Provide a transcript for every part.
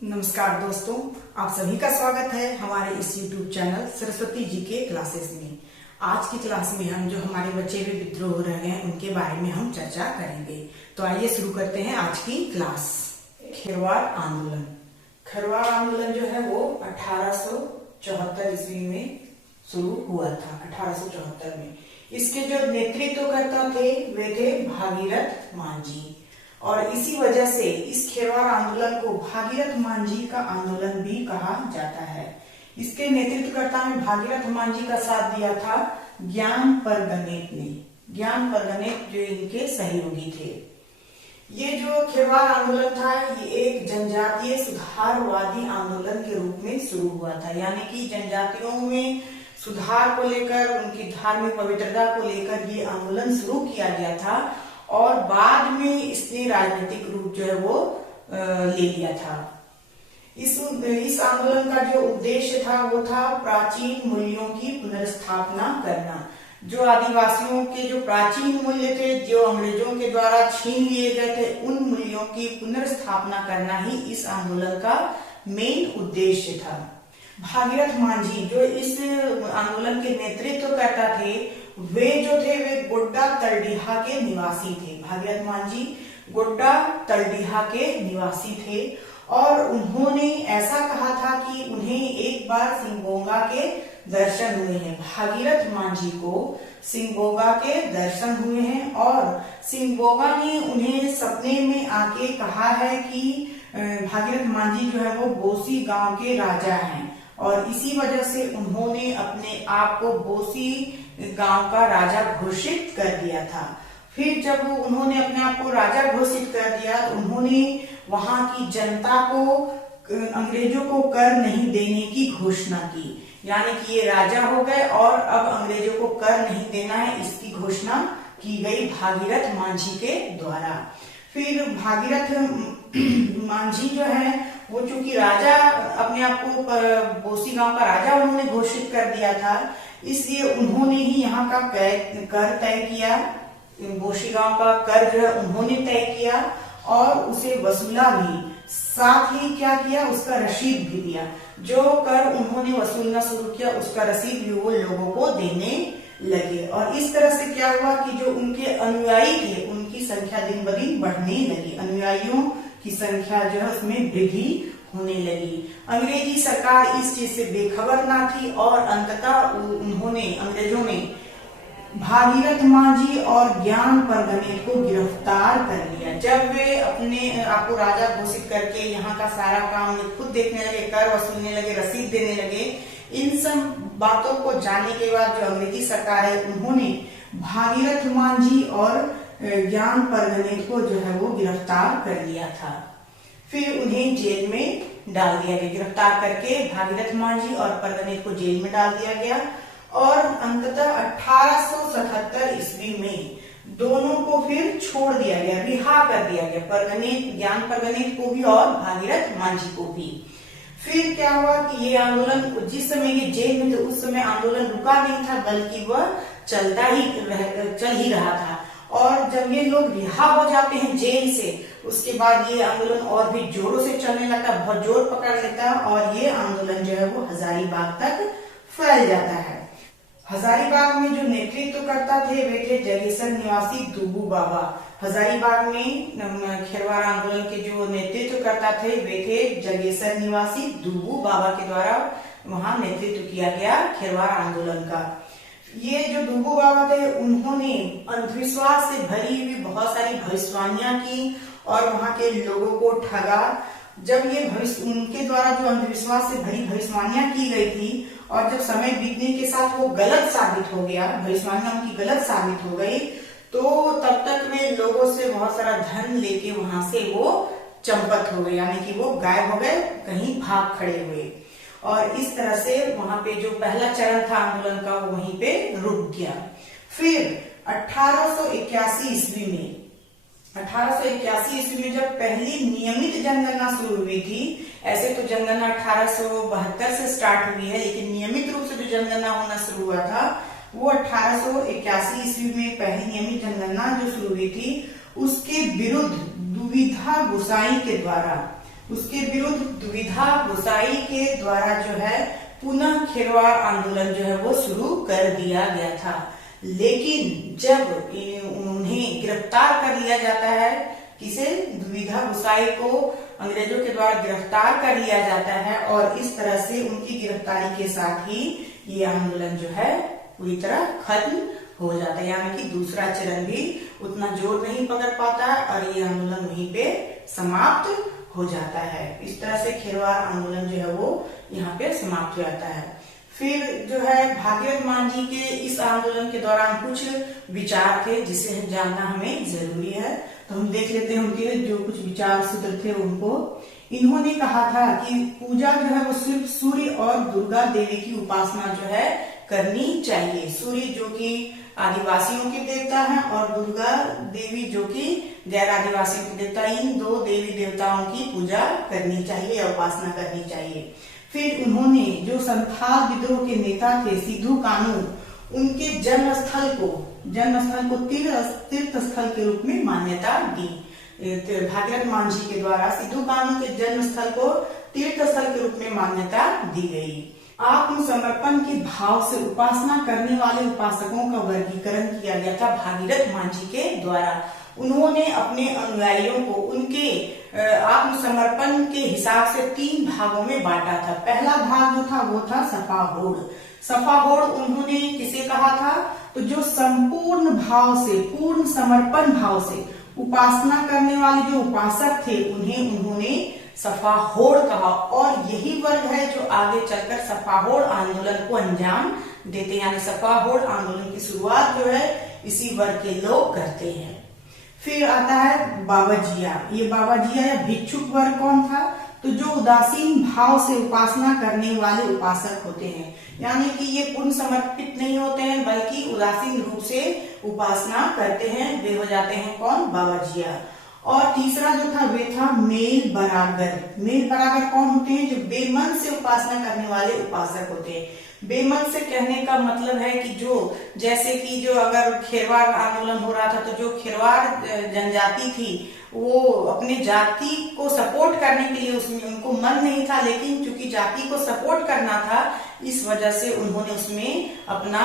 नमस्कार दोस्तों, आप सभी का स्वागत है हमारे इस YouTube चैनल सरस्वती जी के क्लासेस में। आज की क्लास में हम जो हमारे बच्चे भी विद्रोह हो रहे हैं उनके बारे में हम चर्चा करेंगे। तो आइए शुरू करते हैं आज की क्लास। खेरवार आंदोलन। खेरवार आंदोलन जो है वो 1874 ईस्वी में शुरू हुआ था। 1874 में इसके जो नेतृत्वकर्ता थे वे थे भागीरथ मांझी, और इसी वजह से इस खेरवार आंदोलन को भागीरथ मांझी का आंदोलन भी कहा जाता है। इसके नेतृत्वकर्ता में भागीरथ मांझी का साथ दिया था ज्ञान परगनेत ने। ज्ञान परगनेत जो इनके सहयोगी थे। ये जो खेरवार आंदोलन था ये एक जनजातीय सुधारवादी आंदोलन के रूप में शुरू हुआ था, यानी कि जनजातियों में सुधार को लेकर, उनकी धार्मिक पवित्रता को लेकर ये आंदोलन शुरू किया गया था, और बाद में इसने राजनीतिक रूप जो है वो ले लिया था। इस आंदोलन का जो उद्देश्य था वो था प्राचीन मूल्यों की पुनर्स्थापना करना। जो आदिवासियों के जो प्राचीन मूल्य थे, जो अंग्रेजों के द्वारा छीन लिए गए थे, उन मूल्यों की पुनर्स्थापना करना ही इस आंदोलन का मेन उद्देश्य था। भागीरथ मांझी जो इस आंदोलन के नेतृत्व करता थे, वे जो थे वे गोड्डा तलडीहा के निवासी थे। भागीरथ मांझी गोड्डा तलडीहा के निवासी थे, और उन्होंने ऐसा कहा था कि उन्हें एक बार सिंगोंगा के दर्शन हुए हैं। भागीरथ मांझी को सिंगोंगा के दर्शन हुए हैं, और सिंगोंगा ने उन्हें सपने में आके कहा है कि भागीरथ मांझी जो है वो बोसी गांव के राजा हैं, और इसी वजह से उन्होंने अपने आप को बोसी गांव का राजा घोषित कर दिया था। फिर जब उन्होंने अपने आप को राजा घोषित कर दिया तो उन्होंने वहां की जनता को, अंग्रेजों को कर नहीं देने की घोषणा की, यानी कि ये राजा हो गए और अब अंग्रेजों को कर नहीं देना है, इसकी घोषणा की गई भागीरथ मांझी के द्वारा। फिर भागीरथ मांझी जो है वो चूंकि राजा, अपने आप को बोसी गांव का राजा उन्होंने घोषित कर दिया था, इसलिए उन्होंने ही यहाँ का कर तय किया। बोसी गांव का कर जो है उन्होंने तय किया और उसे वसूला भी। साथ ही क्या किया, उसका रसीद भी दिया। जो कर उन्होंने वसूलना शुरू किया उसका रसीद भी वो लोगों को देने लगे, और इस तरह से क्या हुआ कि जो उनके अनुयायी थे उनकी संख्या दिन ब दिन बढ़ने लगी। अनुयायियों की संख्या जो है उसमें वृद्धि होने लगी। अंग्रेजी सरकार इस चीज से बेखबर ना थी, और अंततः अंग्रेजों ने भागीरथ मांझी और ज्ञान परगनेत को गिरफ्तार कर लिया। जब वे अपने आपको राजा घोषित करके यहाँ का सारा काम खुद देखने लगे, कर वसूलने लगे, रसीद देने लगे, इन सब बातों को जानने के बाद जो अंग्रेजी सरकार है उन्होंने भागीरथ मांझी और ज्ञान परगनेत को जो है वो गिरफ्तार कर लिया था। फिर उन्हें जेल में डाल दिया गया। गिरफ्तार करके भागीरथ मांझी और परगनेत को जेल में डाल दिया गया, और अंततः 1877 ईस्वी में दोनों को फिर छोड़ दिया गया, रिहा कर दिया गया। ज्ञान परगनेत को भी और भागीरथ मांझी को भी। फिर क्या हुआ कि ये आंदोलन, जिस समय ये जेल में थे उस समय आंदोलन रुका नहीं था, बल्कि वह चल ही रहा था। और जब ये लोग रिहा हो जाते हैं जेल से, उसके बाद ये आंदोलन और भी जोरों से चलने लगता, बहुत जोर पकड़ लेता, और ये आंदोलन जो है वो हजारीबाग तक फैल जाता है। हजारीबाग में जो नेतृत्व करता थे वे थे जगेसर निवासी दुबू बाबा। हजारीबाग में खेरवार आंदोलन के जो नेतृत्व करता थे वे थे जगेसर निवासी दुबू बाबा के द्वारा वहां नेतृत्व किया गया खेरवार आंदोलन का। ये जो दुबू बाबा थे उन्होंने अंधविश्वास से भरी हुई बहुत सारी भविष्यवाणियां की और वहां के लोगों को ठगा। जब ये उनके द्वारा जो अंधविश्वास से भरी भविष्यवाणियां की गई थी, और जब समय बीतने के साथ वो गलत साबित हो गया, भविष्यवाणियां उनकी गलत साबित हो गई, तो तब तक वे लोगों से बहुत सारा धन लेके वहां से वो चंपत हो गए, यानी कि वो गायब हो गए, कहीं भाग खड़े हुए। और इस तरह से वहां पे जो पहला चरण था आंदोलन का वो वहीं पे रुक गया। फिर 1881 ईस्वी में 1881 ईस्वी में जब पहली नियमित जनगणना शुरू हुई थी, ऐसे तो जनगणना 1872 से स्टार्ट हुई है, लेकिन नियमित रूप से जो जनगणना होना शुरू हुआ था वो 1881 ईस्वी में पहली नियमित जनगणना जो शुरू हुई थी, उसके विरुद्ध दुविधा गोसाई के द्वारा उसके विरुद्ध द्विधा गोसाई के द्वारा जो है पुनः खेरवार आंदोलन जो है वो शुरू कर दिया गया था। लेकिन जब उन्हें गिरफ्तार कर लिया जाता है, किसे, द्विधा गोसाई को अंग्रेजों के द्वारा गिरफ्तार कर लिया जाता है, और इस तरह से उनकी गिरफ्तारी के साथ ही ये आंदोलन जो है पूरी तरह खत्म हो जाता है, यानी कि दूसरा चरण भी उतना जोर नहीं पकड़ पाता है और ये आंदोलन वहीं पे समाप्त हो जाता है। इस तरह से खेरवार आंदोलन जो है वो यहाँ पे समाप्त हो जाता है। फिर जो है भागीरथ मान जी के इस आंदोलन के दौरान कुछ विचार थे जिसे जानना हमें जरूरी है, तो हम देख लेते हैं उनके जो कुछ विचार सूत्र थे उनको। इन्होंने कहा था कि पूजा जो है वो सिर्फ सूर्य और दुर्गा देवी की उपासना जो है करनी चाहिए। सूर्य जो कि आदिवासियों के देवता हैं और दुर्गा देवी जो कि गैर आदिवासियों के देवता, इन दो देवी देवताओं की पूजा करनी चाहिए या उपासना करनी चाहिए। फिर उन्होंने जो संथाल विद्रोह के नेता थे सिद्धू कानू, उनके जन्मस्थल को तीर्थ स्थल के रूप में मान्यता दी। भागीरथ मान जी के द्वारा सिद्धू कानू के जन्मस्थल को तीर्थ स्थल के रूप में मान्यता दी गई। आत्मसमर्पण के भाव से उपासना करने वाले उपासकों का वर्गीकरण किया गया था भागीरथ मान जी के द्वारा। उन्होंने अपने अनुयायियों को उनके आत्मसमर्पण के हिसाब से 3 भागों में बांटा था। पहला भाग जो था वो था सफाहोड़। सफाहोड़ उन्होंने किसे कहा था, तो जो संपूर्ण भाव से, पूर्ण समर्पण भाव से उपासना करने वाले जो उपासक थे उन्हें उन्होंने सफाहोड़ कहा, और यही वर्ग है जो आगे चलकर सफाहोड़ आंदोलन को अंजाम देते हैं, यानी सफाहोड़ आंदोलन की शुरुआत जो है इसी वर्ग के लोग करते हैं। फिर आता है बाबाजिया। ये बाबाजिया या भिक्षुक वर्ग कौन था, तो जो उदासीन भाव से उपासना करने वाले उपासक होते हैं, यानी कि ये पूर्ण समर्पित नहीं होते हैं बल्कि उदासीन रूप से उपासना करते हैं, वे हो जाते हैं कौन, बाबाजिया। और तीसरा जो था वे था मेल बरागर। मेल बरागर कौन होते हैं, जो बेमन से उपासना करने वाले उपासक होते हैं। बेमन से कहने का मतलब है कि जो, जैसे कि जो अगर खेरवार आंदोलन हो रहा था तो जो खेरवार जनजाति थी वो अपने जाति को सपोर्ट करने के लिए उसमें उनको मन नहीं था, लेकिन चूंकि जाति को सपोर्ट करना था इस वजह से उन्होंने उसमें अपना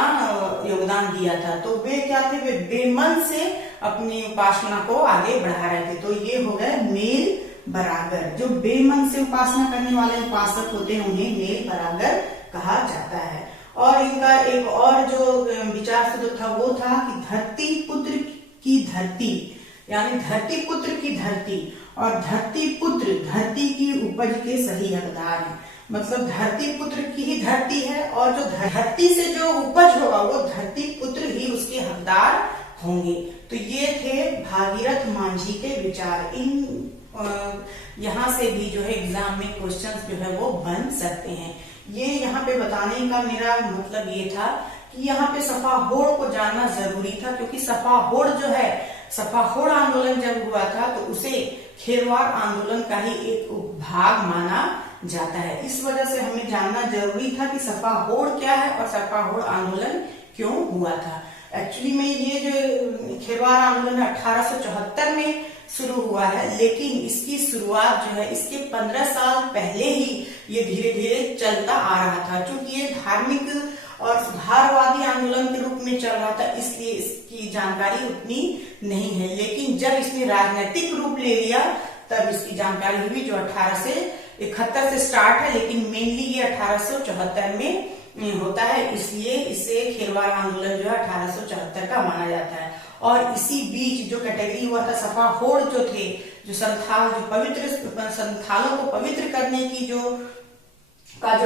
योगदान दिया था। तो वे क्या थे, वे बेमन से अपनी उपासना को आगे बढ़ा रहे थे। तो ये हो गए मेल बरागर। जो बेमन से उपासना करने वाले उपासक होते हैं उन्हें मेल बरागर कहा जाता है। और इनका एक और जो विचार सूत्र था वो था कि धरती पुत्र की धरती, यानी धरती पुत्र की धरती, और धरती पुत्र धरती की उपज के सही हकदार है। मतलब धरती पुत्र की ही धरती है और जो धरती से जो उपज होगा वो धरती पुत्र ही उसके हकदार होंगे। तो ये थे भागीरथ मान जी के विचार। इन यहाँ से भी जो है एग्जाम में क्वेश्चंस जो है वो बन सकते हैं। ये यहाँ पे बताने का मेरा मतलब ये था कि यहाँ पे सफाहोड़ को जानना जरूरी था, क्योंकि सफाहोड़ जो है, सफाहोड़ आंदोलन जब हुआ था तो उसे खेरवार आंदोलन का ही एक भाग माना जाता है। इस वजह से हमें जानना जरूरी था कि सफाहोड़ क्या है और सफाहोड़ आंदोलन क्यों हुआ था। एक्चुअली में ये जो खेरवार आंदोलन 1874 में शुरू हुआ है, लेकिन इसकी शुरुआत जो है इसके 15 साल पहले ही ये धीरे धीरे चलता आ रहा था। चूंकि ये धार्मिक और सुधारवादी आंदोलन के रूप में चल रहा था इसलिए इसकी जानकारी उतनी नहीं है, लेकिन जब इसने राजनीतिक रूप ले लिया तब इसकी जानकारी हुई, जो 1871 से स्टार्ट है, लेकिन मेनली ये 1874 में होता है, इसलिए इसे खेरवार आंदोलन जो है 1874 का माना जाता है। और इसी बीच जो कैटेगरी हुआ था सफाहोड़ जो थे, जो संथाल, जो पवित्र संथालों को पवित्र करने की जो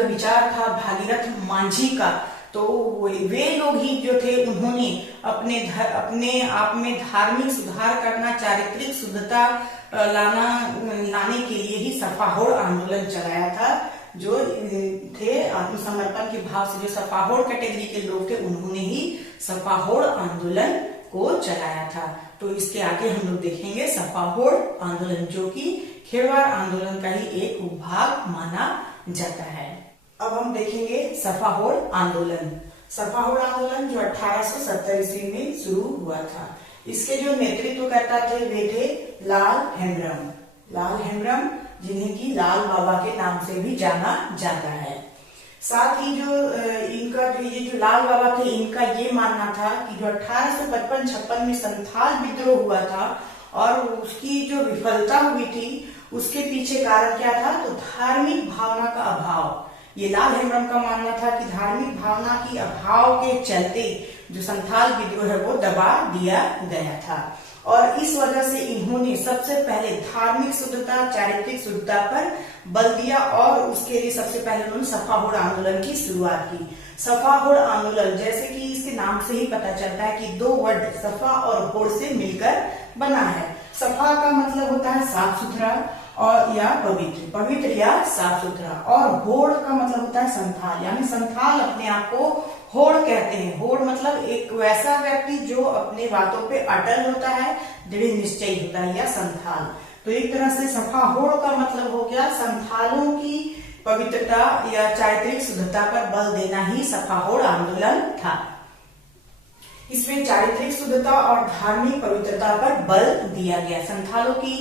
विचार था भागीरथ मान जी का, तो वे लोग ही जो थे उन्होंने अपने आप में धार्मिक सुधार करना, चारित्रिक शुद्धता लाने के लिए ही सफाहोड़ आंदोलन चलाया था। जो थे आत्मसमर्पण के भाव से जो सफाहोड़ कैटेगरी के लोग थे उन्होंने ही सफाहोड़ आंदोलन को चलाया था। तो इसके आगे हम लोग देखेंगे सफाहोड़ आंदोलन, जो कि खेरवार आंदोलन का ही एक भाग माना जाता है। अब हम देखेंगे सफाहोड़ आंदोलन। सफाहोड़ आंदोलन जो 1870 ईस्वी में शुरू हुआ था, इसके जो नेतृत्व करता थे वे थे लाल हेम्ब्रम। लाल हेम्ब्रम, जिन्हें कि लाल बाबा के नाम से भी जाना जाता है। साथ ही जो इनका ये जो लाल बाबा थे, इनका ये मानना था कि जो 1855-56 में संथाल विद्रोह हुआ था और उसकी जो विफलता हुई थी, उसके पीछे कारण क्या था, तो धार्मिक भावना का अभाव। ये लाल हेम्ब्रम का मानना था कि धार्मिक भावना की अभाव के चलते जो संथाल विद्रोह है वो दबा दिया गया था और इस वजह से इन्होंने सबसे पहले धार्मिक शुद्धता, चारित्रिक शुद्धता पर बल दिया और उसके लिए सबसे पहले उन्होंने सफा होड़ आंदोलन की शुरुआत की। सफा होड़ आंदोलन, जैसे कि इसके नाम से ही पता चलता है कि दो वर्ड सफा और होड़ से मिलकर बना है। सफा का मतलब होता है साफ सुथरा और या पवित्र, पवित्र या साफ सुथरा, और होड़ का मतलब होता है संथाल, यानी संथाल अपने आप को होड़ कहते हैं। होड़ मतलब एक वैसा व्यक्ति जो अपने बातों पे अटल होता है, दृढ़ निश्चयी होता है, या संथाल। तो एक तरह से सफा होड़ का मतलब हो गया संथालों की पवित्रता या चारित्रिक शुद्धता पर बल देना ही सफा होड़ आंदोलन था। इसमें चारित्रिक शुद्धता और धार्मिक पवित्रता पर बल दिया गया। संथालों की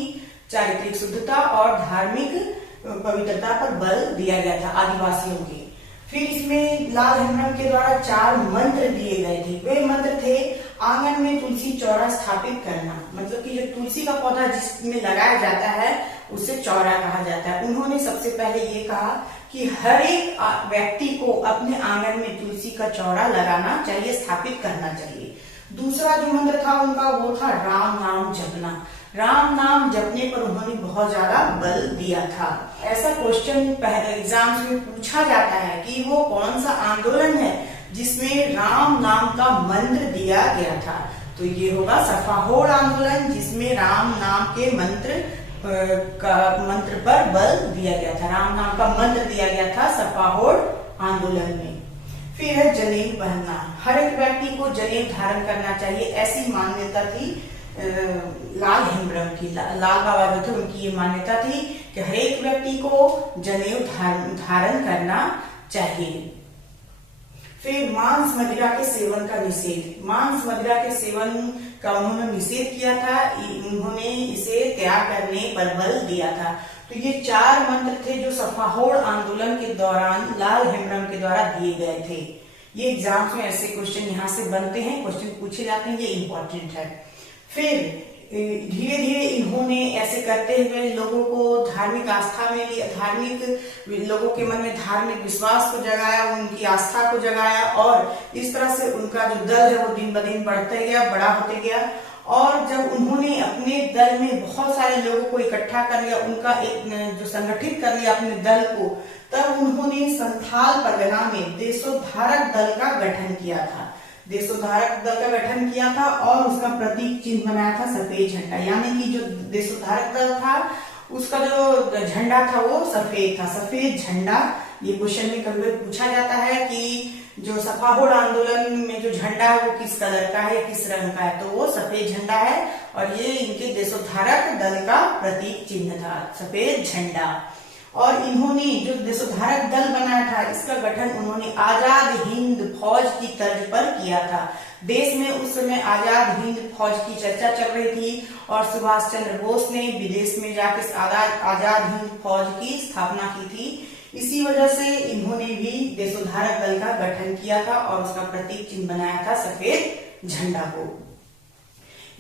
चारित्रिक शुद्धता और धार्मिक पवित्रता पर बल दिया गया था आदिवासियों की। फिर इसमें लाल हेम्ब्रम के द्वारा 4 मंत्र दिए गए थे। वे मंत्र थे आंगन में तुलसी चौरा स्थापित करना, मतलब कि जो तुलसी का पौधा जिसमें लगाया जाता है उसे चौरा कहा जाता है। उन्होंने सबसे पहले ये कहा कि हर एक व्यक्ति को अपने आंगन में तुलसी का चौरा लगाना चाहिए, स्थापित करना चाहिए। दूसरा जो मंत्र था उनका वो था राम नाम जपना। राम नाम जपने पर उन्होंने बहुत ज्यादा बल दिया था। ऐसा क्वेश्चन पहले एग्जाम्स में पूछा जाता है कि वो कौन सा आंदोलन है जिसमें राम नाम का मंत्र दिया गया था, तो ये होगा सफा होड़ आंदोलन, जिसमें राम नाम के मंत्र पर बल दिया गया था। राम नाम का मंत्र दिया गया था सफा होड़ आंदोलन में। फिर है जनेऊ पहनना, हर एक व्यक्ति को जनेऊ धारण करना चाहिए, ऐसी मान्यता थी लाल हेम्ब्रम की। लाल बाबा जो थे उनकी ये मान्यता थी कि हर एक व्यक्ति को जनेऊ धारण करना चाहिए। फिर मांस मदिरा के सेवन का निषेध, मांस मदिरा के सेवन का उन्होंने निषेध किया था, उन्होंने इसे त्याग करने पर बल दिया था। तो ये 4 मंत्र थे जो सफा होड़ आंदोलन के दौरान लाल हेम्ब्रम के द्वारा दिए गए थे। ये एग्जाम्स में ऐसे क्वेश्चन यहाँ से बनते हैं, क्वेश्चन पूछे जाते हैं, ये इंपॉर्टेंट है। फिर धीरे धीरे इन्होंने ऐसे करते हुए लोगों को धार्मिक आस्था में लिया, धार्मिक लोगों के मन में धार्मिक विश्वास को जगाया, उनकी आस्था को जगाया और इस तरह से उनका जो दल है वो दिन ब दिन बढ़ते गया, बड़ा होते गया। और जब उन्होंने अपने दल में बहुत सारे लोगों को इकट्ठा कर लिया, उनका एक जो संगठित कर लिया अपने दल को, तब उन्होंने संथाल परगना में देशोद्धारक दल का गठन किया था। देशोद्धारक दल का गठन किया था और उसका प्रतीक चिन्ह बनाया था सफेद झंडा, यानी कि जो देशोद्धारक दल था उसका जो झंडा था वो सफेद था, सफेद झंडा। ये क्वेश्चन में कभी पूछा जाता है कि जो सफा होड़ आंदोलन में जो झंडा है वो किस कलर का है या किस रंग का है, तो वो सफेद झंडा है और ये इनके देशोद्धारक दल का प्रतीक चिन्ह था, सफेद झंडा। और इन्होंने जो देशोद्धारक दल बनाया था इसका गठन उन्होंने आजाद हिंद फौज की तर्ज पर किया था। देश में उस समय आजाद हिंद फौज की चर्चा चल रही थी और सुभाष चंद्र बोस ने विदेश में जाकर आजाद हिंद फौज की स्थापना की थी। इसी वजह से इन्होंने भी देशोद्धारक दल का गठन किया था और उसका प्रतीक चिन्ह बनाया था सफेद झंडा को।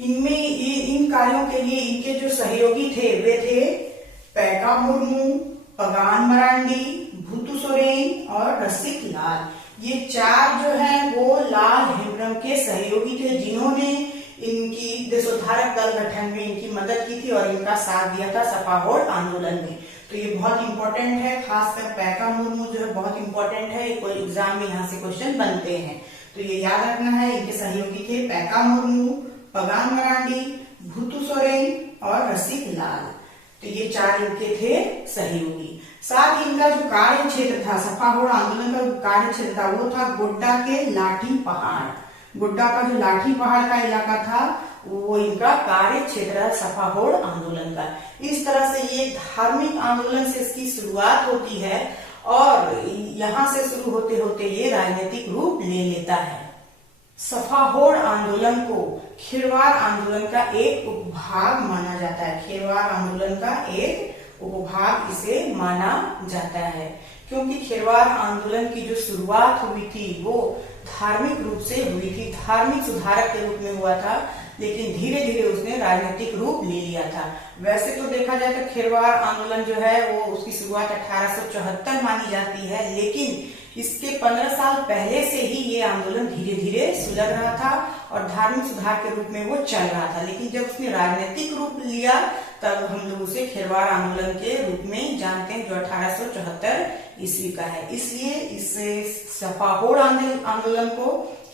इनमें इन कार्यों के लिए इनके जो सहयोगी थे वे थे पैका मुर्मू, पगान मरांडी, भूतू सोरेन और रसिक लाल। ये 4 जो है वो लाल हेम्ब्रम के सहयोगी थे जिन्होंने इनकी देशोद्धारक दल गठन में इनकी मदद की थी और इनका साथ दिया था सफा होड़ आंदोलन में। तो ये बहुत इंपॉर्टेंट है, खासकर पैका मुर्मू जो है बहुत इंपॉर्टेंट है, कोई एग्जाम में यहाँ से क्वेश्चन बनते हैं तो ये याद रखना है। इनके सहयोगी थे पैका मुर्मू, पगान मरांडी, भूतू सोरेन और रसिक लाल। तो ये 4 इनके थे सहयोगी। साथ ही इनका जो कार्य क्षेत्र था, सफा होड़ आंदोलन का कार्य क्षेत्र था वो था गोड्डा के लाठी पहाड़। गोड्डा का जो लाठी पहाड़ का इलाका था वो इनका कार्य क्षेत्र है सफा होड़ आंदोलन का। इस तरह से ये धार्मिक आंदोलन से इसकी शुरुआत होती है और यहाँ से शुरू होते होते ये राजनीतिक रूप ले लेता है। सफाहोड़ आंदोलन को खेरवार आंदोलन का एक उपभाग माना जाता है। खेरवार आंदोलन का एक उपभाग इसे माना जाता है, क्योंकि खेरवार आंदोलन की जो शुरुआत हुई थी वो धार्मिक रूप से हुई थी, धार्मिक सुधारक के रूप में हुआ था, लेकिन धीरे धीरे उसने राजनीतिक रूप ले लिया था। वैसे तो देखा जाए तो खेरवार आंदोलन जो है वो उसकी शुरुआत 1874 मानी जाती है, लेकिन इसके 15 साल पहले से ही ये आंदोलन धीरे धीरे सुलग रहा था और धार्मिक सुधार के रूप में वो चल रहा था। लेकिन जब उसने राजनीतिक रूप लिया तब हम लोग उसे खेरवार आंदोलन के रूप में जानते हैं, जो 1874 ईस्वी का है। इसलिए इस सफाहोड़ आंदोलन को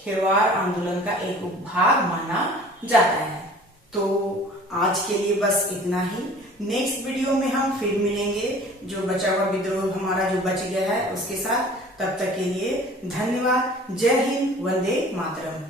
खेरवार आंदोलन का एक उपभाग माना जाता है। तो आज के लिए बस इतना ही। नेक्स्ट वीडियो में हम फिर मिलेंगे, जो बचा हुआ विद्रोह हमारा जो बच गया है उसके साथ। तब तक के लिए धन्यवाद। जय हिंद, वंदे मातरम।